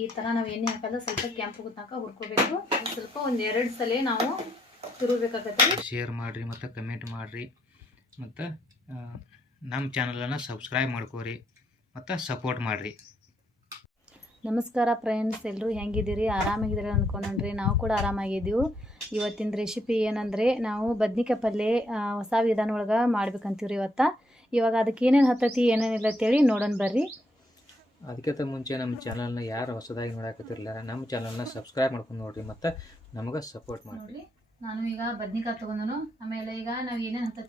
ಈ ಥರ ನಾವು ಎಣ್ಣೆ ಹಾಕಲ್ಲ ಸ್ವಲ್ಪ ಕೆಂಪು ತನಕ ಹುರ್ಕೋಬೇಕು. ಸ್ವಲ್ಪ ಒಂದು ಎರಡು ಸಲ ನಾವು ತಿರುಗಬೇಕಾಗತ್ತೆ ಶೇರ್ ಮಾಡಿರಿ ಮತ್ತು ಕಮೆಂಟ್ ಮಾಡಿರಿ. ಮತ್ತು ನಮ್ಮ ಚಾನಲನ್ನು ಸಬ್ಸ್ಕ್ರೈಬ್ ಮಾಡ್ಕೋರಿ. ಮತ್ತು ಸಪೋರ್ಟ್ ಮಾಡಿರಿ. ನಮಸ್ಕಾರ ಫ್ರೆಂಡ್ಸ್ ಎಲ್ಲರೂ ಹೆಂಗಿದ್ದೀರಿ? ಆರಾಮಾಗಿದ್ದೀರಿ ಅಂದ್ಕೊಂಡ್ರಿ ನಾವು ಕೂಡ ಆರಾಮಾಗಿದ್ದೀವಿ. ಇವತ್ತಿನ ರೆಸಿಪಿ ಏನಂದರೆ ನಾವು ಬದ್ನಿಕಾಯಿ ಪಲ್ಯ ಹೊಸ ವಿಧಾನ ಒಳಗೆ ಮಾಡ್ಬೇಕಂತೀವ್ರಿ ಇವತ್ತು. ಇವಾಗ ಅದಕ್ಕೆ ಏನೇನು ಹತ್ತತಿ ಏನೇನಿಲ್ಲ ಅಂತೇಳಿ ನೋಡೋಣ ಬರ್ರಿ. ಅದಕ್ಕಿಂತ ಮುಂಚೆ ನಮ್ಮ ಚಾನಲ್ನ ಯಾರು ಹೊಸದಾಗಿ ನೋಡಕತ್ತಿರಲ್ಲ ನಮ್ಮ ಚಾನಲ್ನ ಸಬ್ಸ್ಕ್ರೈಬ್ ಮಾಡ್ಕೊಂಡು ನೋಡಿರಿ ಮತ್ತು ನಮಗೆ ಸಪೋರ್ಟ್ ಮಾಡಿರಿ. ನಾನು ಈಗ ಬದ್ನಿಕಾಯಿ ತೊಗೊಂಡನು, ಆಮೇಲೆ ಈಗ ನಾವು ಏನೇನು ಅಂತ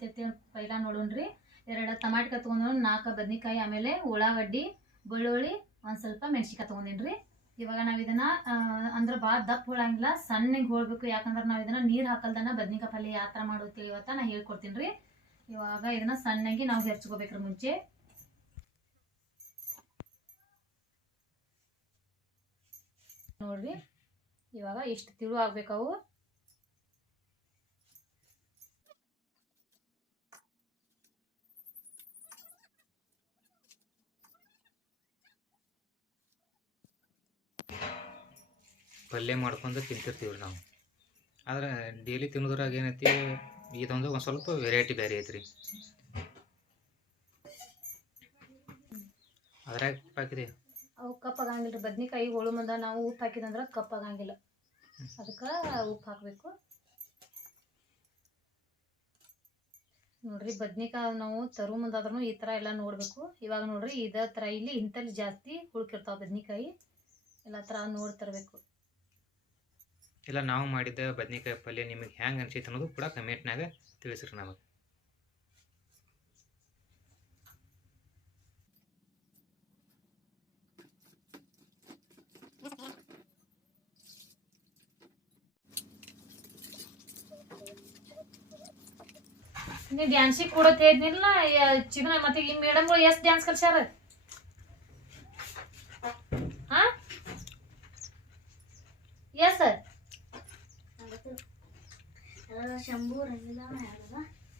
ಪೈಲ ನೋಡೋಣ್ರಿ. ಎರಡು ಟಮಾಟಿಕಾಯಿ ತೊಗೊಂಡನು, ನಾಲ್ಕು ಬದ್ನಿಕಾಯಿ, ಆಮೇಲೆ ಉಳ್ಳಾಗಡ್ಡಿ, ಬೆಳ್ಳುಳ್ಳಿ, ಒಂದು ಸ್ವಲ್ಪ ಮೆಣಸಿಕಾಯಿ ತೊಗೊಂಡಿನ್ರಿ. ಇವಾಗ ನಾವು ಇದನ್ನ ಅಂದ್ರೆ ಭಾಳ ದಪ್ಪ ಹೋಳಂಗಿಲ್ಲ ಸಣ್ಣಗೆ ಹೋಳ್ಬೇಕು, ಯಾಕಂದ್ರೆ ನಾವು ಇದನ್ನ ನೀರು ಹಾಕಲ್ದನ ಬದ್ನಿಕಾಯಿ ಪಲ್ಯ ಯಾವ ಥರ ಮಾಡೋದು ಇವತ್ತ ನಾ ಹೇಳ್ಕೊಡ್ತೀನಿ ರೀ ಇವಾಗ ಇದನ್ನ ಸಣ್ಣಗೆ ನಾವು ಹೆಚ್ಕೋಬೇಕ್ರಿ ಮುಂಚೆ. ನೋಡ್ರಿ. ಇವಾಗ ಎಷ್ಟು ತಿಳು ಆಗ್ಬೇಕವು ಪಲ್ಯ ಮಾಡ್ಕೊಂಡು ತಿಂತಿರ್ತೀವಿ ನಾವು. ಆದ್ರೆ ಡೈಲಿ ತಿನ್ನೋದ್ರಾಗ ಏನೈತಿ, ಇದೊಂದು ಒಂದು ಸ್ವಲ್ಪ ವೆರೈಟಿ ಬೇರೆ ಐತ್ರಿ. ಅದ್ರಾಗ ಹಾಕಿದೆ ಅವು ಕಪ್ಪಾಗಂಗಿಲ್ಲ ರೀ ಬದ್ನಿಕಾಯಿ ಹೋಳು ಮುಂದ ನಾವು ಉಪ್ಪು ಹಾಕಿದಂದ್ರೆ ಕಪ್ಪಾಗಂಗಿಲ್ಲ ಅದಕ್ಕೆ ಉಪ್ಪು ಹಾಕಬೇಕು. ನೋಡ್ರಿ ಬದ್ನಿಕಾಯಿ ನಾವು ತರು ಮುಂದಾದ್ರೂ ಈ ಥರ ಎಲ್ಲ ನೋಡಬೇಕು. ಇವಾಗ ನೋಡ್ರಿ ಇದೇ ಥರ ಇಲ್ಲಿ ಇಂಥಲ್ಲಿ ಜಾಸ್ತಿ ಹುಳ್ಕಿರ್ತಾವೆ ಬದ್ನಿಕಾಯಿ. ಎಲ್ಲ ಥರ ನೋಡಿ ತರಬೇಕು. ಇಲ್ಲ, ನಾವು ಮಾಡಿದ ಬದ್ನಿಕಾಯಿ ಪಲ್ಯ ನಿಮಗೆ ಹೆಂಗೆ ಅನ್ಸೈತೆ ಅನ್ನೋದು ಕೂಡ ಕಮೆಂಟ್ನಾಗ ತಿಳಿಸ್ರಿ ನಮಗೆ. ನೀ ಡ್ಯಾನ್ಸಿಗೆ ಕೊಡೋತ್ ಹೇಳಿದ್ನಿಲ್ಲ ಚಿನ್ನ ಮತ್ತೆ ಈ ಮೇಡಮ್ಗಳು ಎಷ್ಟು ಡ್ಯಾನ್ಸ್ ಕಲ್ಸ್ಯಾರ? ಹಾ? ಎಸ್ ಶಂಭು ರಂಗಿಲ ಹೇಳದ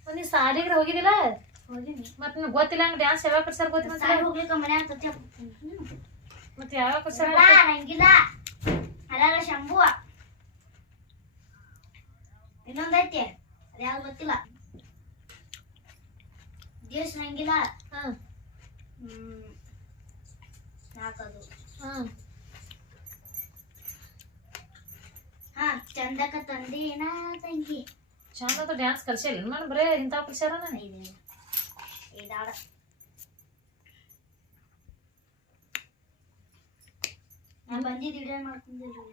ನೀ ಸಾಲಿಗ್ರ ಹೋಗಿದಿಲ್ಲ ಮತ್ತೆ ನಿಮ್ಗೆ ಗೊತ್ತಿಲ್ಲ ಹಂಗೆ ಡ್ಯಾನ್ಸ್ ಯಾವಾಗ ಕಲ್ಸ್ಯಾರ ಗೊತ್ತಿಲ್ಲ ಹೋಗ್ಲಿಕ್ಕ ಮನೆ ಅಂತ ಮತ್ತೆ ಯಾವಾಗ ಕಲ್ಸ್ಯಾರ ರಂಗಿಲ ಅಲ್ಲ ಶಂಭು ಇನ್ನೊಂದೈತಿ ಅದ್ಯಾವ್ದು ಗೊತ್ತಿಲ್ಲ. ದಿವಸ ರಂಗಿಲ ಹಾಂ ಹ್ಮ್ ನಾಲ್ಕದು ಹಾಂ ಹಾ ಚಂದಕ ತಂದಿನ ತಂಗಿ ಚಂದ ಅಂತ ಡ್ಯಾನ್ಸ್ ಕಲ್ಸಿಲ್ಲ ನಾನು ಬರೇ ಇಂಥ ಕಲ್ಸ್ಯಾರ ನಾನು ಇದು ಇದಾಡ ನಾ ಬಂದಿದ್ದು ವಿಡಿಯೋ ಮಾಡ್ಕೊಂಡಿಲ್ರಿ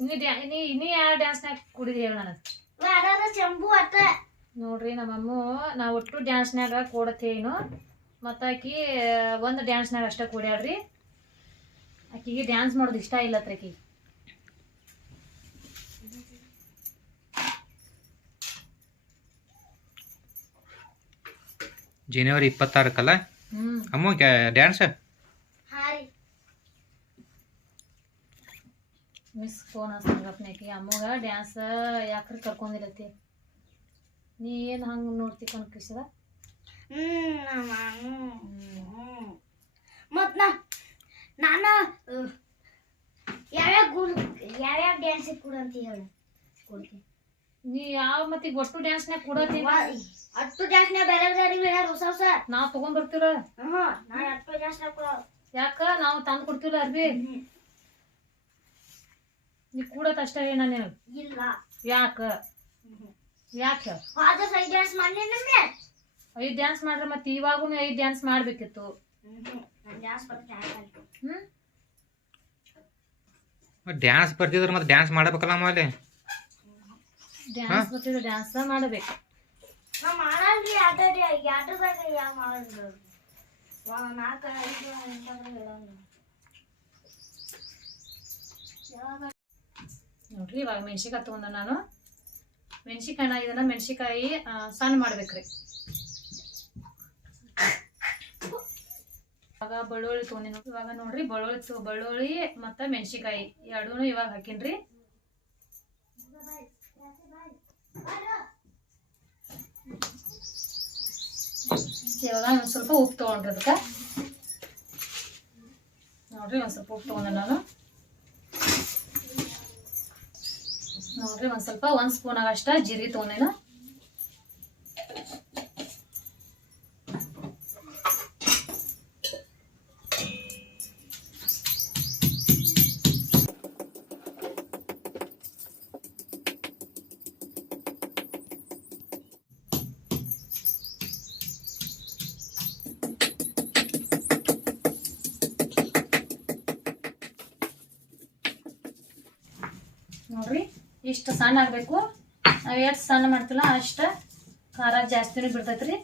ನೀ ಡ್ಯಾ ನೀ ನೀ ಯಾವ ಡ್ಯಾನ್ಸ್ನಾಗ ಕುಡಿದಿ ಹೇಳು ನನಗೆ ಅದಾದ ಶಂಭು ಅಟ್ಟ ನೋಡ್ರಿ ನಮ್ಮಮ್ಮ ನಾವು ಒಟ್ಟು ಡ್ಯಾನ್ಸ್ನಾಗ ಕೊಡತ್ತೇನು ಮತ್ತು ಆಕಿ ಒಂದು ಡ್ಯಾನ್ಸ್ನಾಗ ಅಷ್ಟೇ ಕೂಡ್ಯಾಳ್ರಿ. ಆಕಿಗೆ ಡ್ಯಾನ್ಸ್ ಮಾಡೋದು ಇಷ್ಟ ಇಲ್ಲ ಆಕಿ. ಜನವರಿ ಇಪ್ಪತ್ತಾರಕ್ಕಲ್ಲ ಅಮ್ಮ ಡ್ಯಾನ್ಸ್ ಮಿಸ್ ಫೋನ್ ಅಮ್ಮಗ ಡ್ಯಾನ್ಸ್ ಯಾಕ್ರಿ ಕರ್ಕೊಂಡಿರತ್ತಿ ನೀ ಏನು ಹಂಗೆ ನೋಡ್ತಿ ಕನ್ಕಿಸದ ಹ್ಮ್ ನಮ್ಮ ಹ್ಮ್ ಮತ್ ನಾ ನಾನು ಯಾವ್ಯಾವ ಗುರು ಯಾವ್ಯಾವ ಡ್ಯಾನ್ಸ್ ಕೂಡ ಅಂತ ಹೇಳು. ಕೊಡ್ತೀನಿ ನೀ ಯಾವ ಮತ್ತೆ ಈಗ ಒಟ್ಟು ಡ್ಯಾನ್ಸ್ನಾಗ ಕೊಡತಿ ಅಟ್ಟು ಡ್ಯಾನ್ಸ್ನ ಬೇರೆ ಬೇರೆ ಹೇಳ್ಯಾರ ಹೊಸ ಹೊಸ. ನಾವ್ ತಗೊಂಡ್ ಬರ್ತೀರ ನಾನು ಅಟ್ಟು ಡ್ಯಾನ್ಸ್ನ ಕೂಡ. ಯಾಕ? ನಾವು ತಂದು ಕೊಡ್ತೀವಲ್ಲ ಅರ್ಬಿ. ನೀ ಕೂಡತ್ ಅಷ್ಟೇ ಏನ ಇಲ್ಲ. ಯಾಕ? ಯಾಕೆ? ಡ್ಯಾನ್ಸ್ ಮಾಡಿ ನಿಮ್ಗೆ ಐದು ಡ್ಯಾನ್ಸ್ ಮಾಡ್ರೆ ಮತ್ತೆ ಇವಾಗೂ ಐದು ಡ್ಯಾನ್ಸ್ ಮಾಡ್ಬೇಕಿತ್ತು. ನಾನು ಡ್ಯಾನ್ಸ್ ಬರ್ತಿದ್ರೆ ಮತ್ತೆ ಡ್ಯಾನ್ಸ್ ಮಾಡಬೇಕಲ್ಲ ಅಲ್ಲಿ? ಡ್ಯಾನ್ಸ್ ಬರ್ತಿದ್ರೆ ಡ್ಯಾನ್ಸ್ ಮಾಡಬೇಕು. ನೋಡ್ರಿ ಇವಾಗ ಮೆಣಸಿಕಾಯಿ ತಗೊಂಡ ನಾನು. ಮೆಣಸಿಕಾಯಿನ ಇದನ್ನ ಮೆಣಸಿಕಾಯಿ ಸಣ್ಣ ಮಾಡ್ಬೇಕ್ರಿ. ಇವಾಗ ಬೆಳ್ಳುಳ್ಳಿ ತೊಗೊಂಡಿನ ಇವಾಗ ನೋಡ್ರಿ ಬೆಳ್ಳುಳ್ಳಿ ಬೆಳ್ಳುಳ್ಳಿ ಮತ್ತು ಮೆಣಸಿಕಾಯಿ ಎರಡೂ ಇವಾಗ ಹಾಕಿನ್ರಿ. ಇವಾಗ ಒಂದ್ ಸ್ವಲ್ಪ ಉಪ್ಪು ತೊಗೊಂಡ್ರಿ ಅದಕ್ಕೆ. ನೋಡ್ರಿ ಒಂದು ಸ್ವಲ್ಪ ಉಪ್ಪು ತೊಗೊಂಡೆ ನಾನು. ನೋಡ್ರಿ ಒಂದು ಸ್ವಲ್ಪ ಒಂದು ಸ್ಪೂನ್ ಆಗಷ್ಟ ಜೀರಿಗೆ ತೊಗೊಂಡೇನ. ನೋಡ್ರಿ. ಇಷ್ಟು ಸಣ್ಣ ಆಗಬೇಕು. ನಾವು ಎಷ್ಟು ಸಣ್ಣ ಮಾಡ್ತೀವಲ್ಲ ಅಷ್ಟು ಖಾರ ಜಾಸ್ತಿನೂ ಬಿಡ್ತೈತ್ರಿ.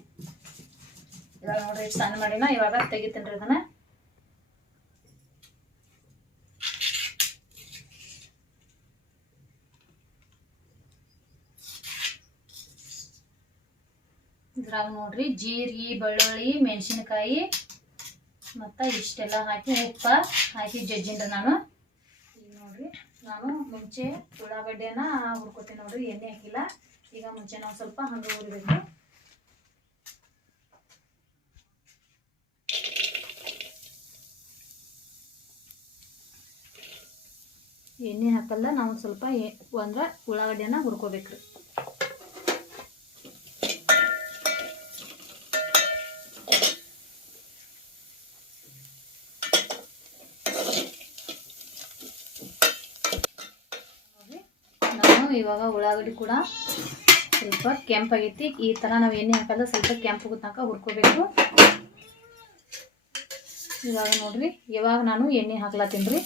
ಇವಾಗ ನೋಡ್ರಿ ಇಷ್ಟು ಸಣ್ಣ ಮಾಡಿನ, ಇವಾಗ ತೆಗಿತೀನಿ ರೀ ಅದನ್ನ ಇದ್ರಾಗ ನೋಡ್ರಿ ಜೀರಿಗೆ ಬೆಳ್ಳುಳ್ಳಿ, ಮೆಣಸಿನಕಾಯಿ, ಮತ್ತ ಇಷ್ಟೆಲ್ಲ ಹಾಕಿ ಉಪ್ಪ ಹಾಕಿ ಜಜ್ಜಿನ್ರಿ ನಾನು. ಈಗ ನೋಡ್ರಿ. ನಾನು ಮುಂಚೆ ಉಳ್ಳಾಗಡ್ಡೆನ ಹುಡ್ಕೋತೀನಿ ನೋಡ್ರಿ, ಎಣ್ಣೆ ಹಾಕಿಲ್ಲ. ಈಗ ಮುಂಚೆ ನಾವು ಸ್ವಲ್ಪ ಹಂಗೆ ಹುರಿಬೇಕು. ಎಣ್ಣೆ ಹಾಕಲ್ಲ, ನಾವು ಸ್ವಲ್ಪ ಅಂದ್ರೆ ಉಳ್ಳಾಗಡ್ಡೆನ ಹುರ್ಕೋಬೇಕ್ರಿ ನೋಡ್ರಿ, ನಾನು ಇವಾಗ ಉಳ್ಳಾಗಡ್ಡಿ ಕೂಡ ಸ್ವಲ್ಪ ಕೆಂಪಾಗೈತಿ. ಈ ಥರ ನಾವು ಎಣ್ಣೆ ಹಾಕಲ್ಲ ಸ್ವಲ್ಪ ಕೆಂಪು ತನಕ ಹುರ್ಕೋಬೇಕು. ಇವಾಗ ನೋಡ್ರಿ, ಇವಾಗ ನಾನು ಎಣ್ಣೆ ಹಾಕ್ಲತ್ತೀನಿ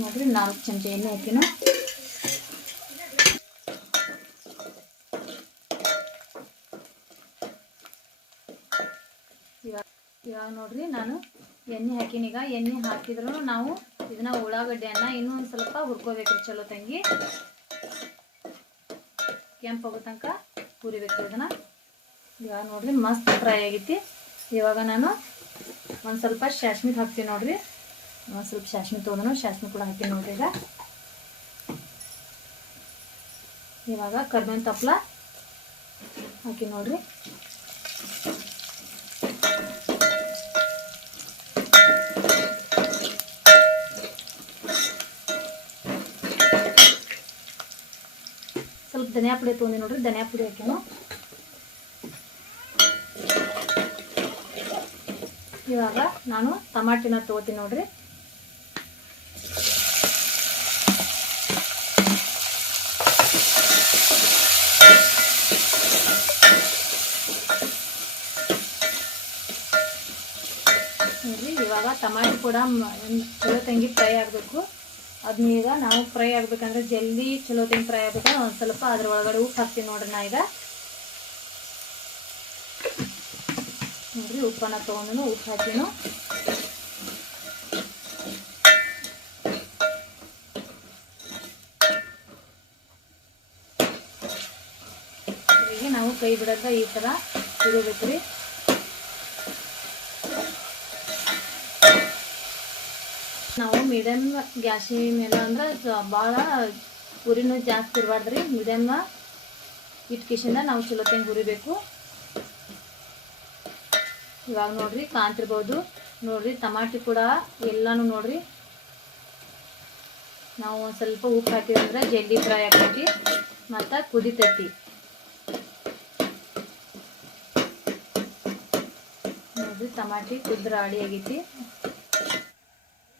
ನೋಡ್ರಿ ನಾಲ್ಕು ಚಮಚ ಎಣ್ಣೆ ಹಾಕಿನ. ಇವಾಗ ನೋಡ್ರಿ ನಾನು ಎಣ್ಣೆ ಹಾಕಿನ. ಈಗ ಎಣ್ಣೆ ಹಾಕಿದ್ರು ನಾವು ಇದನ್ನ ಉಳ್ಳಾಗಡ್ಡೆಯನ್ನ ಇನ್ನೂ ಒಂದು ಸ್ವಲ್ಪ ಹುರ್ಕೋಬೇಕ್ರಿ ಚಲೋ ತಂಗಿ. ಕೆಂಪಾಗೋ ತನಕ ಹುರಿಬೇಕ್ರಿ ಇದನ್ನ. ಇವಾಗ ನೋಡ್ರಿ ಮಸ್ತ್ ಫ್ರೈ ಆಗೈತಿ. ಇವಾಗ ನಾನು ಒಂದು ಸ್ವಲ್ಪ ಶಾಸ್ಮಿಗೆ ಹಾಕ್ತೀನಿ ನೋಡ್ರಿ. ಒಂದು ಸ್ವಲ್ಪ ಶಾಸ್ಮಿ ತೊಗೊಂಡು ಶಾಸ್ಮಿ ಕೂಡ ಹಾಕ್ತೀನಿ ನೋಡ್ರಿ ಈಗ. ಇವಾಗ ಕರ್ಬೇವಿನ ತಪ್ಪಲ ಹಾಕಿ ನೋಡ್ರಿ. ಧನಿಯಾ ಪುಡಿ ತೊಗೊಂಡಿ ನೋಡ್ರಿ ಧನಿಯಾ ಪುಡಿ ಹಾಕಿನು ಇವಾಗ ನಾನು ಟಮಾಟಿನ ತೊಗೋತೀನಿ ನೋಡ್ರಿ. ನೋಡ್ರಿ, ಇವಾಗ ಟಮಾಟಿ ಕೂಡ ಚಲೋ ತಂಗಿ ಫ್ರೈ ಆಗಬೇಕು. ಅದನ್ನ ಈಗ ನಾವು ಫ್ರೈ ಆಗ್ಬೇಕಂದ್ರೆ ಜಲ್ದಿ ಚಲೋ ತಂಗಿ ಫ್ರೈ ಆಗ್ಬೇಕಂದ್ರೆ ಒಂದು ಸ್ವಲ್ಪ ಅದ್ರ ಒಳಗಡೆ ಉಪ್ಪು ಹಾಕ್ತೀನಿ ನೋಡ್ರಿ ನಾ ಈಗ. ನೋಡ್ರಿ ಉಪ್ಪನ್ನ ತೊಗೊಂಡು ಉಪ್ಪು ಹಾಕಿನು ನಾವು ಕೈ ಬಿಡದ ಈ ಥರ ಇರಬೇಕು ರೀ ನಾವು ಮೀಡಿಯಮ್ ಗ್ಯಾಸಿ ಮೇಲೆ ಅಂದ್ರೆ ಭಾಳ ಉರಿನೂ ಜಾಸ್ತಿ ಇರಬಾರ್ದು ರೀ ಮೀಡಿಯಮ್ ಇಟ್ಕಿಶಿಂದ ನಾವು ಚಲೋ ತಂಗಿ ಹುರಿಬೇಕು ಇವಾಗ ನೋಡ್ರಿ ಕಾಂತಿರ್ಬೋದು ನೋಡ್ರಿ, ಟಮಾಟಿ ಕೂಡ ಎಲ್ಲಾನು ನೋಡ್ರಿ. ನಾವು ಒಂದು ಸ್ವಲ್ಪ ಉಪ್ಪು ಹಾಕಿದ್ರೆ ಜಲ್ದಿ ಫ್ರೈ ಆಗ್ತೈತಿ. ಮತ್ತು ಕುದಿತೈತಿ ನೋಡ್ರಿ, ಟಮಾಟಿ ಕುದ್ರ ಆಗೈತಿ.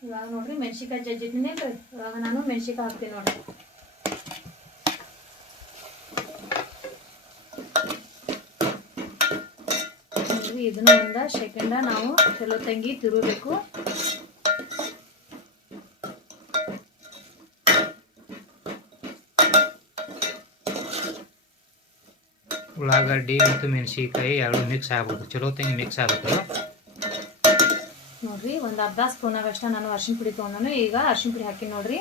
ಇವಾಗ ನೋಡ್ರಿ ಮೆಣಸಿಕಾಯಿ ಜಜ್ಜಿದ್ದೀನಿ ಇವಾಗ ನಾನು ಮೆಣಸಿಕಾಯಿ ಹಾಕ್ತೀನಿ ನೋಡ್ರಿ. ಇದನ್ನ ಒಂದ ಸೆಕೆಂಡ ನಾವು ಚಲೋ ತಂಗಿ ತಿರುಗಬೇಕು. ಉಳ್ಳಾಗಡ್ಡಿ ಮತ್ತು ಮೆಣಸಿನ್ಕಾಯಿ ಎರಡು ಮಿಕ್ಸ್ ಆಗ್ಬೋದು. ಚಲೋ ತಂಗಿ ಮಿಕ್ಸ್ ಆಗುತ್ತೆ ಒಂದು ಅರ್ಧ ಸ್ಪೂನ್ ಆಗಷ್ಟ ನಾನು ಅರ್ಶಿನ ಪುಡಿ ತೊಗೊಂಡನು. ಈಗ ಅರ್ಶಿನ ಪುಡಿ ಹಾಕಿ ನೋಡ್ರಿ.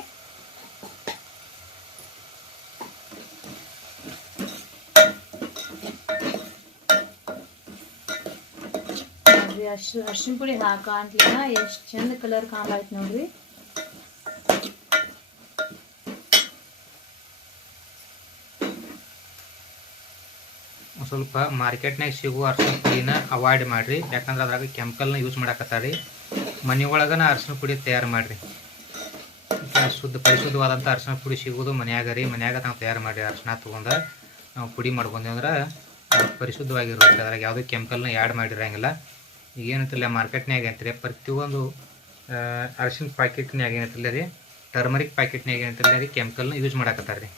ಅರ್ಶಿ ಅರ್ಶಿಣ ಪುಡಿ ಹಾಕ ಎಷ್ಟು ಚಂದ ಕಲರ್ ಕಾಣಾಯ್ತು ನೋಡ್ರಿ. ಸ್ವಲ್ಪ ಮಾರ್ಕೆಟ್ನಾಗ ಸಿಗುವ ಅರ್ಶಿನ ಪುಡಿನ ಅವಾಯ್ಡ್ ಮಾಡಿರಿ. ಯಾಕಂದ್ರೆ ಅದ್ರಾಗ ಕೆಮಿಕಲ್ನ ಯೂಸ್ ಮಾಡಕತ್ತಾರೆ ಮನೆ ಒಳಗನ ಅರ್ಶಿನ ಪುಡಿ ತಯಾರು ಮಾಡಿರಿ. ಶುದ್ಧ ಪರಿಶುದ್ಧವಾದಂಥ ಅರ್ಶಿನ ಪುಡಿ ಸಿಗೋದು ಮನ್ಯಾಗ ರೀ. ಮನ್ಯಾಗ ನಾವು ತಯಾರು ಮಾಡಿರಿ ಅರ್ಶಿನ ತೊಗೊಂಡು ನಾವು ಪುಡಿ ಮಾಡ್ಕೊಂಡ್ವಿ ಅಂದ್ರೆ ಅದು ಪರಿಶುದ್ಧವಾಗಿರುತ್ತೆ. ಅದ್ರಾಗ ಯಾವುದೇ ಕೆಮಿಕಲ್ನ ಆ್ಯಡ್ ಮಾಡಿರಂಗಿಲ್ಲ. ಈಗ ಏನಂತಿಲ್ಲ ಮಾರ್ಕೆಟ್ನಾಗ ಏನಂತೀರಿ ಪ್ರತಿಯೊಂದು ಅರ್ಶಿನ ಪ್ಯಾಕೆಟ್ನ್ಯಾಗ ಏನಂತಿಲ್ಲ ರೀ ಟರ್ಮರಿಕ್ ಪ್ಯಾಕೆಟ್ನಾಗ ಏನಂತಿಲ್ಲ ರೀ ಕೆಮಿಕಲ್ನ ಯೂಸ್ ಮಾಡಾಕತ್ತಾರ ರೀ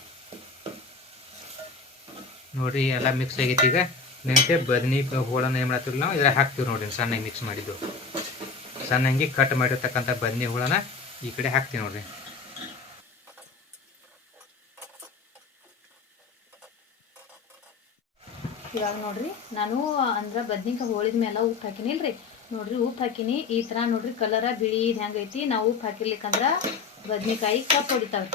ನೋಡಿರಿ ಎಲ್ಲ ಮಿಕ್ಸ್ ಆಗೈತಿ ಈಗ. ನೆನಪೆ ಬದನಿ ಹೋಳನ್ನ ಏನು ಮಾಡ್ತೀವಿ ನಾವು, ಇದ್ರಾಗ ಹಾಕ್ತೀವಿ ನೋಡಿರಿ ಸಣ್ಣಗೆ ಮಿಕ್ಸ್ ಮಾಡಿದ್ದು. ಸಣ್ಣಂಗೆ ಕಟ್ ಮಾಡಿರ್ತಕ್ಕಂಥ ಬದನೆ ಹುಳನ ಈ ಕಡೆ ಹಾಕ್ತೀನಿ ನೋಡ್ರಿ. ಇವಾಗ ನೋಡ್ರಿ, ನಾನು ಅಂದ್ರ ಬದ್ನಿಕಾಯಿ ಹೋಳಿದ ಮೇಲೆ ಉಪ್ಪು ಹಾಕಿನಿಲ್ರಿ ನೋಡ್ರಿ, ಉಪ್ಪು ಹಾಕಿನಿ, ಈ ತರ ನೋಡ್ರಿ ಕಲರ ಬಿಳಿ ಹೆಂಗೈತಿ ನಾವು ಉಪ್ಪು ಹಾಕಿರ್ಲಿಕ್ಕಂದ್ರ ಬದ್ನಿಕಾಯಿ ಕಪ್ಪು ಹೊಡಿತಾವ್ರಿ.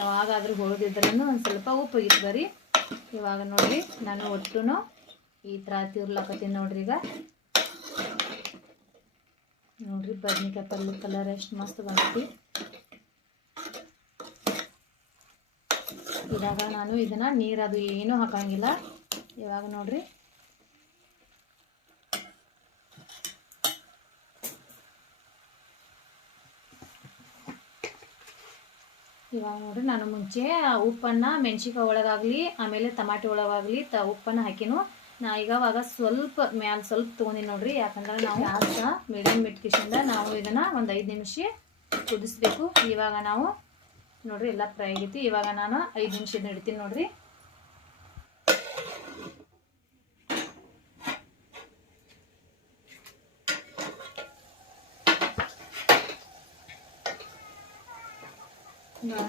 ಯಾವಾಗಾದ್ರೂ ಹೋಳಿದ್ರೂ ಒಂದ್ ಸ್ವಲ್ಪ ಉಪ್ಪು ಒಗಿಸ್ಬರಿ ಇವಾಗ ನೋಡ್ರಿ, ನಾನು ಒಟ್ಟು ಈ ತರ ತಿರ್ಲಾಕತ್ತೀನಿ ನೋಡ್ರಿ ಈಗ. ನೋಡ್ರಿ, ಬದ್ನಿಕಾಯಿ ಪಲ್ಯ ಕಲರ್ ಎಷ್ಟು ಮಸ್ತ್ ಬಂದೈತಿ. ಇವಾಗ ನಾನು ಇದನ್ನ ನೀರದು ಏನೂ ಹಾಕಂಗಿಲ್ಲ. ಇವಾಗ ನೋಡ್ರಿ. ಇವಾಗ ನೋಡ್ರಿ, ನಾನು ಮುಂಚೆ ಉಪ್ಪನ್ನ ಮೆಣಸಿಕಾಯಿ ಒಳಗಾಗ್ಲಿ, ಆಮೇಲೆ ತಮಾಟೆ ಒಳಗಾಗ್ಲಿ ತ ಉಪ್ಪನ್ನ ಹಾಕಿನು ನಾ ಈಗ ಅವಾಗ ಸ್ವಲ್ಪ ಮ್ಯಾಲ ಸ್ವಲ್ಪ ತೊಗೊಂಡಿನಿ ನೋಡ್ರಿ, ಯಾಕಂದ್ರೆ ನಾವು ಮೀಡಿಯಂ ಮೀಡಿಯಮ್ ನಾವು ಇದನ್ನ ಒಂದು ಐದು ನಿಮಿಷ ಕುದಿಸ್ಬೇಕು. ಇವಾಗ ನಾವು ನೋಡ್ರಿ ಎಲ್ಲ ಫ್ರೈ ಆಗೈತಿ. ಇವಾಗ ನಾನು ಐದು ನಿಮಿಷ ಇಡ್ತೀನಿ ನೋಡ್ರಿ.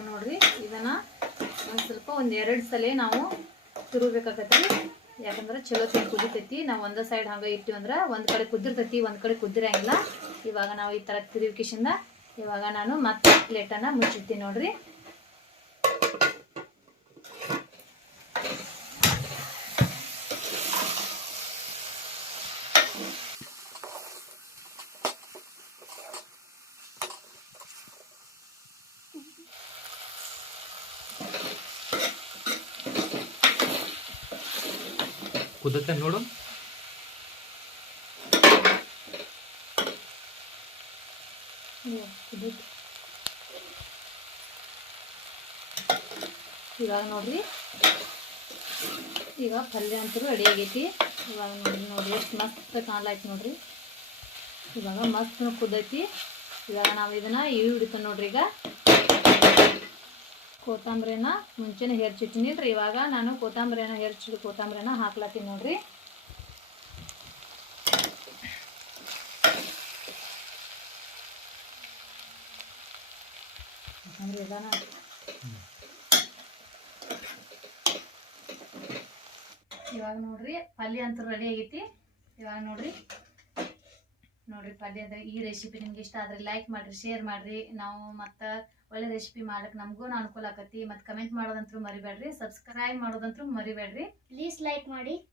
ನೋಡ್ರಿ, ಇದನ್ನ ಒಂದು ಸ್ವಲ್ಪ ಒಂದೆರಡು ಸಲ ನಾವು ತಿರುಗಬೇಕಾಗತ್ತಿ ಯಾಕಂದ್ರೆ ಚಲೋ ತಿಂದು ಕುದಿತೈತಿ. ನಾವು ಒಂದೇ ಸೈಡ್ ಹಂಗೆ ಇಟ್ಟಿವಿ ಅಂದ್ರೆ ಒಂದು ಕಡೆ ಕುದಿರ್ತೈತಿ ಒಂದು ಕಡೆ ಕುದಿರಂಗಿಲ್ಲ ಇವಾಗ ನಾವು ಈ ಥರ ತಿರುಗಿಸಿಂದ ಇವಾಗ ನಾನು ಮತ್ತೆ ಪ್ಲೇಟನ್ನು ಮುಚ್ಚಿರ್ತೀನಿ ನೋಡ್ರಿ. ಕುದತ್ತೆ ನೋಡು. ಇವಾಗ ಕುದೀತು. ನೋಡ್ರಿ. ಈಗ ಪಲ್ಯ ಅಂತೂ ರೆಡಿ ಆಗೈತಿ. ಇವಾಗ ನೋಡ್ರಿ ನೋಡ್ರಿ ಎಷ್ಟು ಮಸ್ತ್ ಕಾಣ್ಲಾಯ್ತು ನೋಡ್ರಿ. ಇವಾಗ ಮಸ್ತ್ ಕುದೈತಿ. ಇವಾಗ ನಾವು ಇದನ್ನ ಇವು ಹಿಡಿತ ನೋಡ್ರಿ ಈಗ. ಕೊತ್ತಂಬರಿನ ಮುಂಚೆನೆ ಹೆರ್ಚಿಟ್ಟಿನಿಲ್ರಿ ಇವಾಗ ನಾನು ಕೊತ್ತಂಬರಿನ ಹೆರ್ಚಿಟ್ಟು ಕೊತ್ತಂಬರಿನ ಹಾಕ್ಲತ್ತೀನಿ ನೋಡ್ರಿ. ಇವಾಗ ನೋಡ್ರಿ ಪಲ್ಯ ಅಂತೂ ರೆಡಿ ಆಗೈತಿ. ಇವಾಗ ನೋಡ್ರಿ. ನೋಡ್ರಿ ಪಲ್ಯದ ಈ ರೆಸಿಪಿ ನಿಮ್ಗೆ ಇಷ್ಟ ಆದ್ರೆ ಲೈಕ್ ಮಾಡ್ರಿ ಶೇರ್ ಮಾಡ್ರಿ. ನಾವು ಮತ್ತೆ ಒಳ್ಳೆ ರೆಸಿಪಿ ಮಾಡಕ್ ನಮಗೂ ಅನುಕೂಲ ಆಕತಿ. ಮತ್ತೆ ಕಮೆಂಟ್ ಮಾಡೋದಂತೂ ಮರಿಬೇಡ್ರಿ. ಸಬ್ಸ್ಕ್ರೈಬ್ ಮಾಡೋದಂತೂ ಮರಿಬೇಡ್ರಿ. ಪ್ಲೀಸ್ ಲೈಕ್ ಮಾಡಿ.